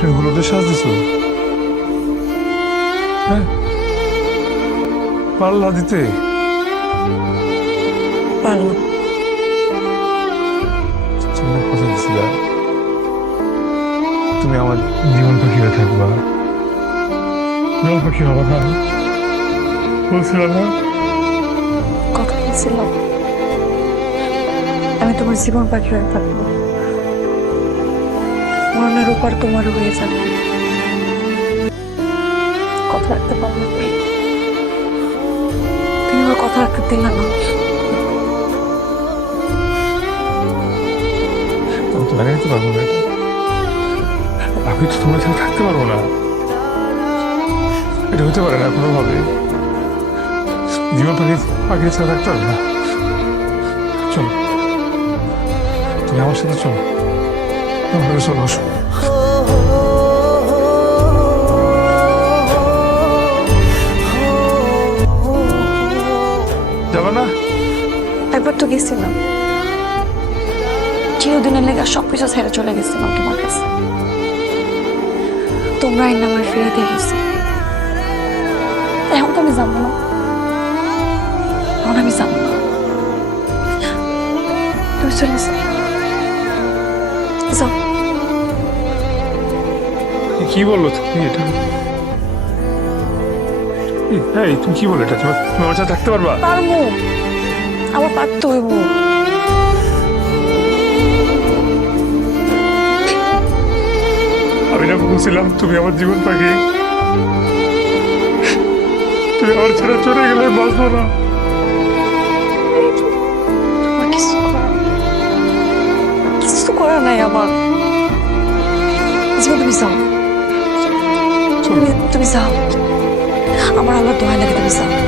তুমি হলুদে সাজ দিছো? হ্যাঁ। পাল্লা দিতে? পারলাম তুমি কথা দিছিলা। তুমি আমার জীবন পাখি হয়ে থাকবা। জীবন পাখি হবা না। বলছিলাম না? কথা বলছিলাম আমি তোমার জীবন পাখি হয়ে থাকব। মরণের উপর তোমার হয়ে যাবে। কথা রাখতে পারলাম। তুমি। আমার কথা রাখতে দিলে না। তো নিতে পারব না। আমি তো তোমার সাথে থাকতে পারব না। এটা হতে পারে না কোনোভাবে। জীবন পাখি পাখির সাথে থাকতে পারবে না। চলো। তুমি আমার সাথে চলো। সাথে চলো আসো যাবে না? একবার তো গেছিলাম। চিরদিনের লেগে সব কিছু ছেড়ে চলে গেছিলাম তোমার কাছে। তোমরা এই নামের ফিরে দিয়ে গেছি। এখন তো আমি যাব না। এখন আমি যাব না। তুমি চলে যাও। কি বলল তুমি এটা? এই তুমি কি বলো এটা? তুমি আমার সাথে থাকতে পারবা? পারব। আবার পারতে হইব। আমি না বলছিলাম তুমি আমার জীবন পাখি। তুমি আমার ছেড়ে চলে গেলে বাঁচবো না। নাই আমার। জীবন তুমি যাও। তুমি যাও। আমার আল্লাহ দোয়া লাগে তুমি যাও।